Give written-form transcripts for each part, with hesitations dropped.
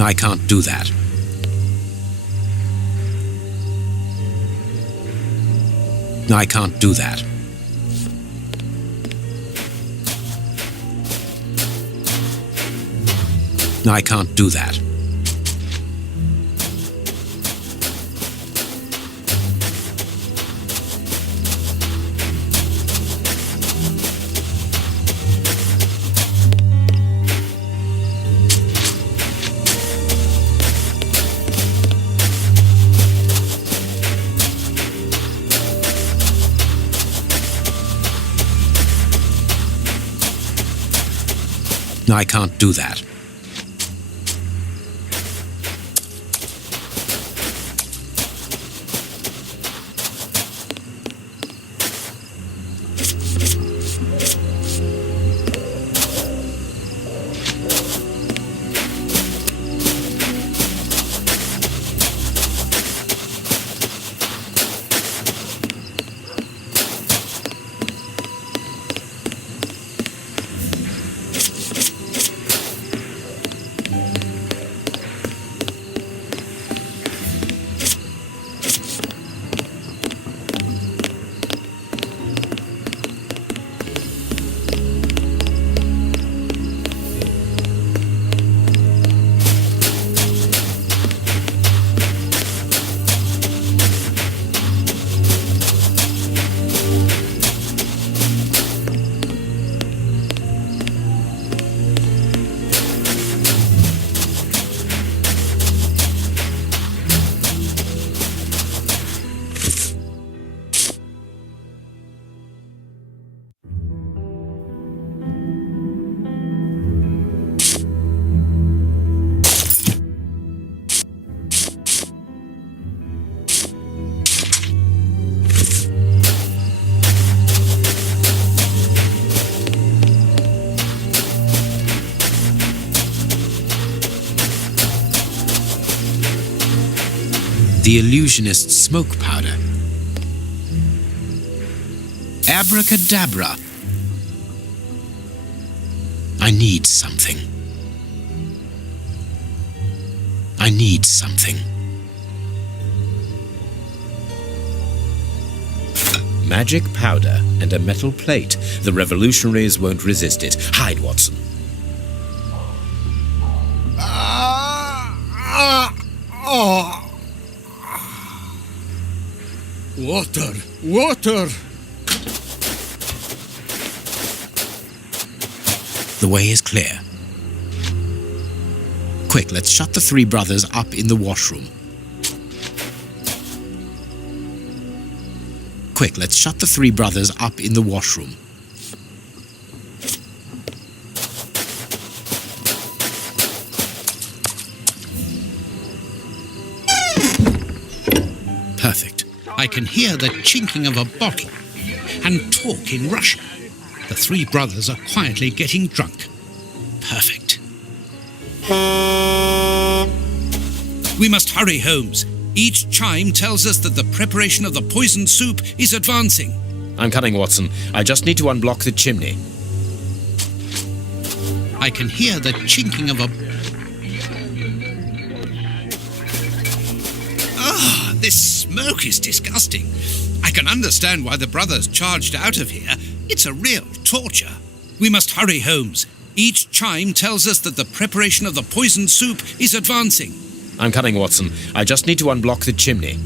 I can't do that. I can't do that. I can't do that. I can't do that. The illusionist's smoke powder. Abracadabra. I need something. I need something. Magic powder and a metal plate. The revolutionaries won't resist it. Hide, Watson. Water! Water! The way is clear. Quick, let's shut the three brothers up in the washroom. Quick, let's shut the three brothers up in the washroom. Perfect. I can hear the chinking of a bottle and talk in Russian. The three brothers are quietly getting drunk. Perfect. We must hurry, Holmes. Each chime tells us that the preparation of the poisoned soup is advancing. I'm coming, Watson. I just need to unblock the chimney. I can hear the chinking of a... This smoke is disgusting. I can understand why the brothers charged out of here. It's a real torture. We must hurry, Holmes. Each chime tells us that the preparation of the poisoned soup is advancing. I'm coming, Watson. I just need to unblock the chimney.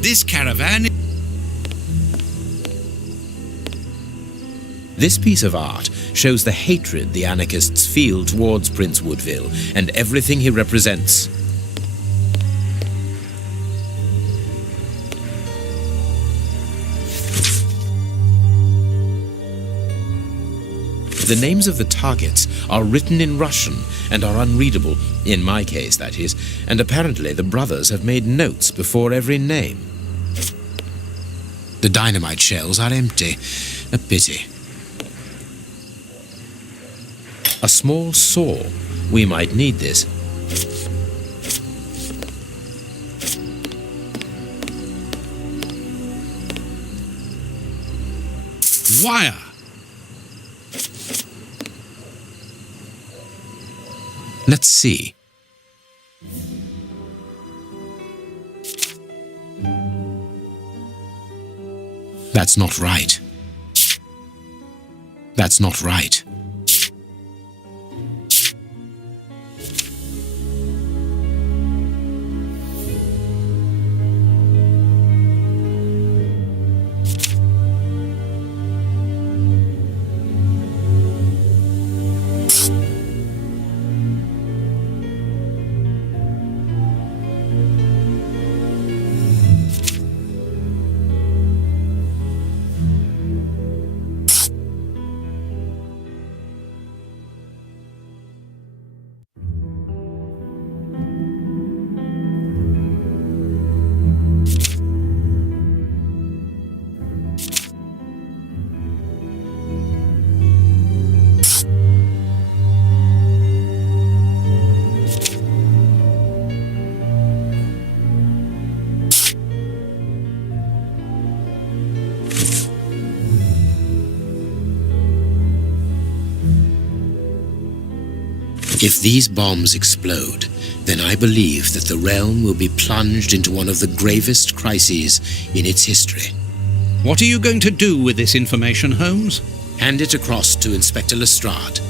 This caravan... This piece of art shows the hatred the anarchists feel towards Prince Woodville and everything he represents. The names of the targets are written in Russian and are unreadable, in my case, that is, and apparently the brothers have made notes before every name. The dynamite shells are empty. A pity. A small saw. We might need this. Wire. Let's see. That's not right. That's not right. If these bombs explode, then I believe that the realm will be plunged into one of the gravest crises in its history. What are you going to do with this information, Holmes? Hand it across to Inspector Lestrade.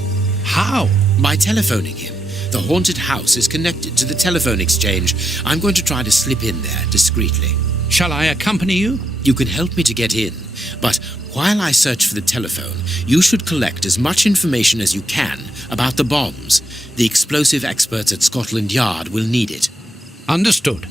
How? By telephoning him. The haunted house is connected to the telephone exchange. I'm going to try to slip in there discreetly. Shall I accompany you? You can help me to get in, but while I search for the telephone, you should collect as much information as you can about the bombs. The explosive experts at Scotland Yard will need it. Understood.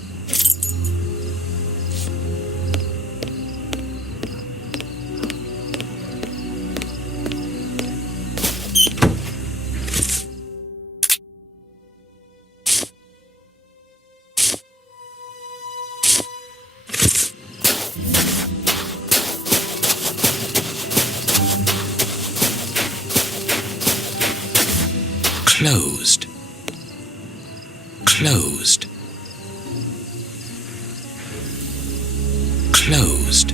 Closed. Closed. Closed.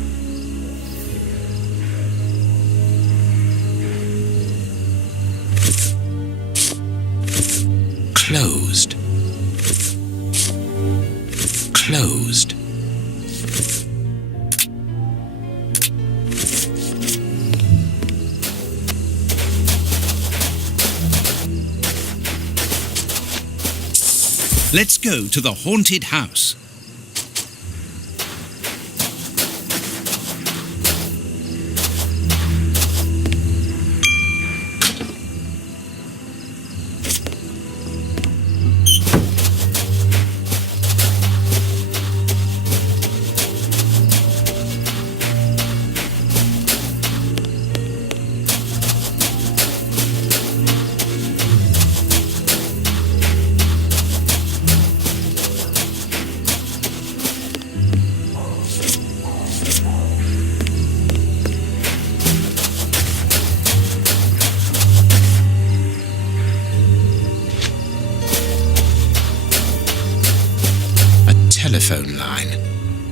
Closed. Closed. Let's go to the haunted house. Telephone line.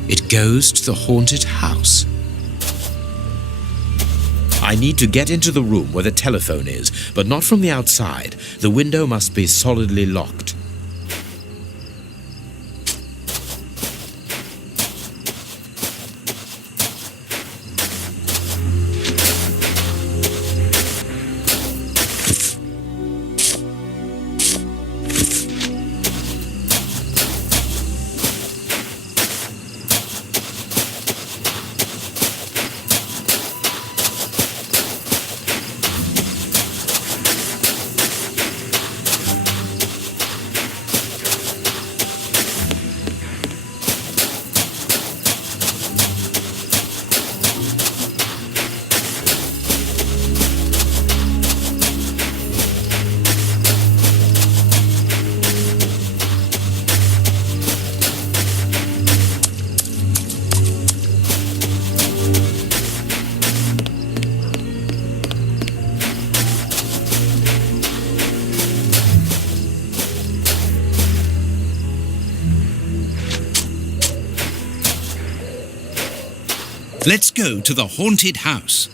It goes to the haunted house. I need to get into the room where the telephone is, but not from the outside. The window must be solidly locked. Let's go to the haunted house.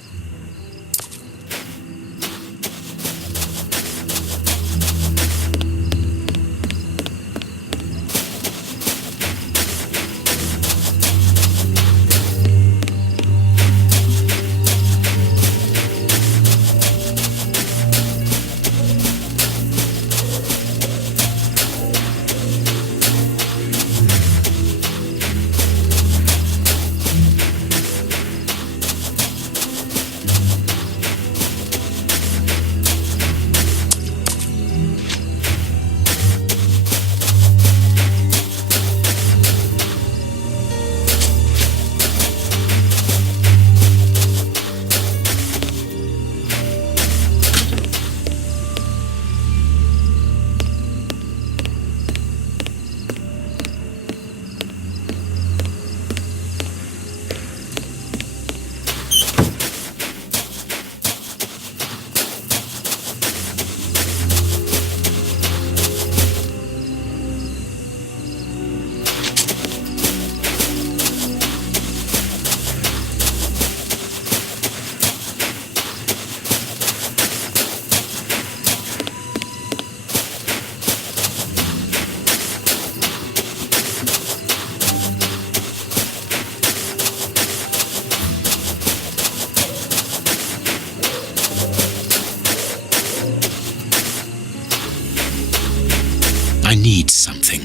I need something.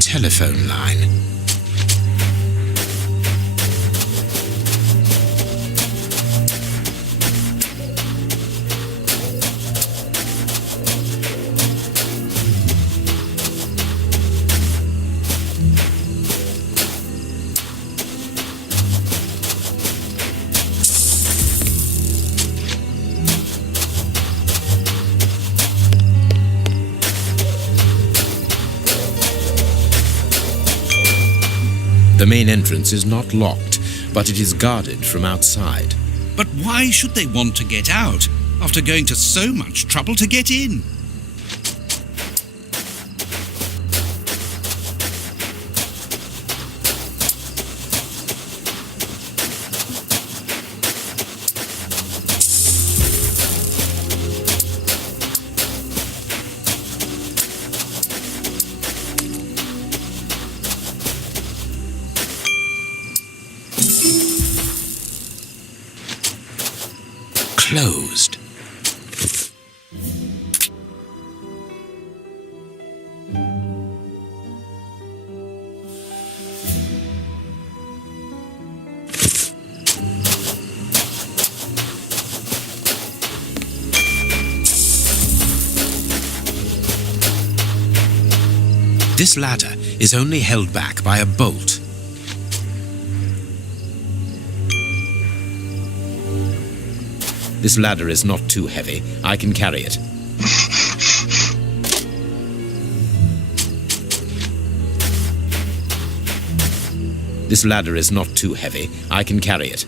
Telephone line. The main entrance is not locked, but it is guarded from outside. But why should they want to get out after going to so much trouble to get in? Closed. This ladder is only held back by a bolt. This ladder is not too heavy. I can carry it. This ladder is not too heavy. I can carry it.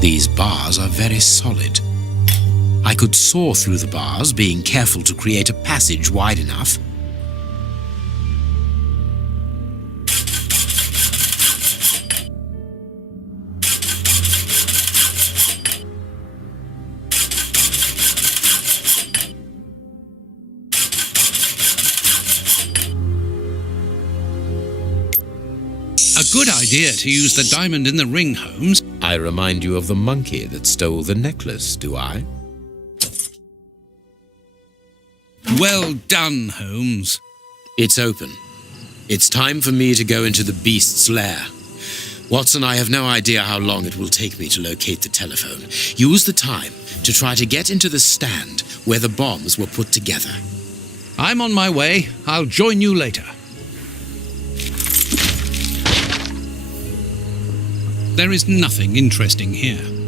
These bars are very solid. I could saw through the bars, being careful to create a passage wide enough. A good idea to use the diamond in the ring, Holmes. I remind you of the monkey that stole the necklace, do I? Well done, Holmes. It's open. It's time for me to go into the beast's lair. Watson, I have no idea how long it will take me to locate the telephone. Use the time to try to get into the stand where the bombs were put together. I'm on my way. I'll join you later. There is nothing interesting here.